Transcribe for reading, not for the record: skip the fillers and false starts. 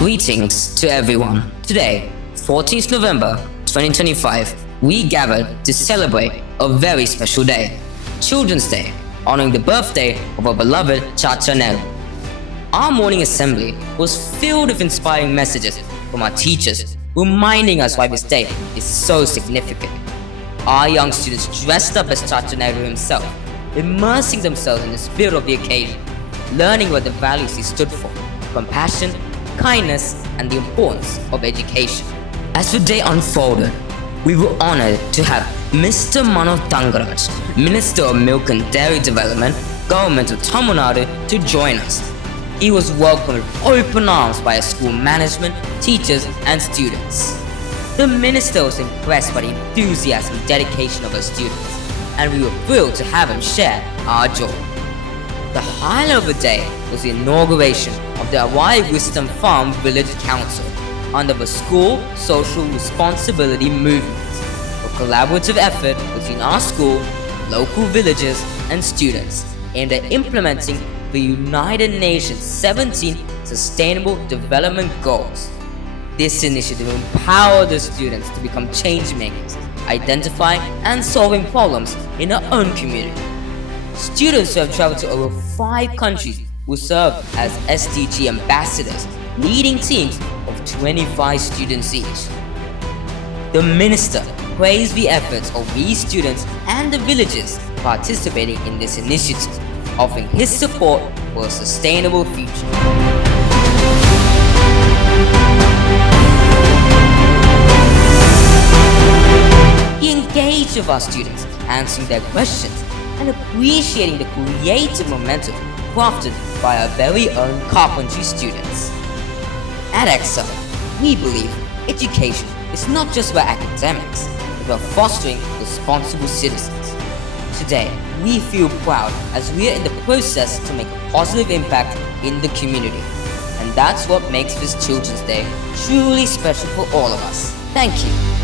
Greetings to everyone. Today, 14th November 2025, we gathered to celebrate a very special day, Children's Day, honoring the birthday of our beloved Chacha Nehru. Our morning assembly was filled with inspiring messages from our teachers, reminding us why this day is so significant. Our young students dressed up as Chacha Nehru himself, immersing themselves in the spirit of the occasion, learning what the values he stood for: compassion, kindness, and the importance of education. As the day unfolded, we were honored to have Mr. Mano Thangaraj, Minister of Milk and Dairy Development, Government of Tamil Nadu, to join us. He was welcomed with open arms by our school management, teachers, and students. The minister was impressed by the enthusiasm and dedication of our students, and we were thrilled to have him share our joy. The highlight of the day was the inauguration of the Awai Wisdom Farm Village Council under the School Social Responsibility Movement, a collaborative effort between our school, local villages, and students aimed at implementing the United Nations 17 Sustainable Development Goals. This initiative empowered the students to become change makers, identifying and solving problems in their own community. Students who have traveled to over 5 countries will serve as SDG ambassadors, leading teams of 25 students each. The minister praised the efforts of these students and the villages participating in this initiative, offering his support for a sustainable future. He engaged with our students, answering their questions and appreciating the creative momentum crafted by our very own carpentry students. At Excel, we believe education is not just about academics, but about fostering responsible citizens. Today, we feel proud as we are in the process to make a positive impact in the community. And that's what makes this Children's Day truly special for all of us. Thank you.